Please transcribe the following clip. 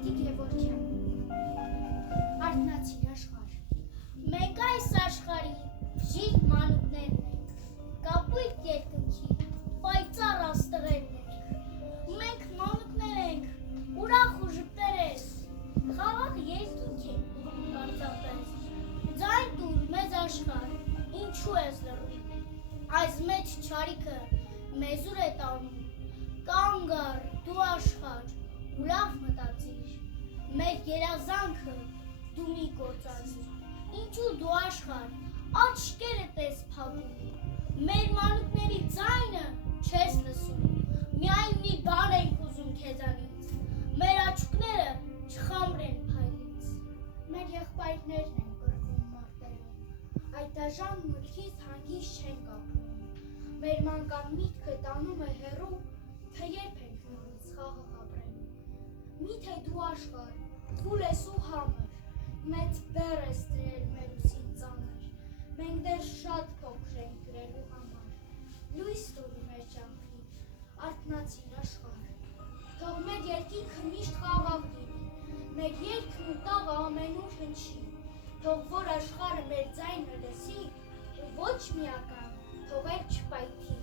Արտիկ Գևորգյան Արթնացիր աշխարհ Մենք այս աշխարհի ժիտ մանուկներն ենք, կապույտ երկնքի պայծառ աստղերն ենք, մենք մանուկներ ենք, ուրախ ու ժպտերես, խաղաղ երկինք ենք կարծապես, ձայն տուր մեզ աշխարհ, ինչու ես լռում, այս մեջ չարիքը մեզ ուր է տանում, կանգ առ դու աշխարհ, ու լավ մտածիր, մեր երազանքը դու մի գործածիր, ինչու դու աշխարհ, աչքերդ ես փակում, մեր մանուկների ձայնը չես լսում, միայն մի բան ենք ուզում քեզանից, մեր աչքները չխամրեն փայլից, Մեր եղբայրներն են կռվում մարտերում, այդ դաժան մտքից հանգիստ չենք ապրում, մեր մանկամիտքը տանում է հեռու, թե երբ ենք նորից խաղաղ ապրելու, միթե դու աշխարհ, խուլ ես ու համր, մեծ բեռ ես դրել մեր ուսին ծանր, մենք դեռ շատ փոքր ենք գրելու համար, լույս տուր մեր ճամփին, արթնացիր աշխարհ, թող մեր երկինքը միշտ խաղաղ լինի, մեր երգն ու տաղը ամենուր հնչի, թող որ աշխարհը մեր ձայնը լսի, ու ոչ միական թողել չպայթի։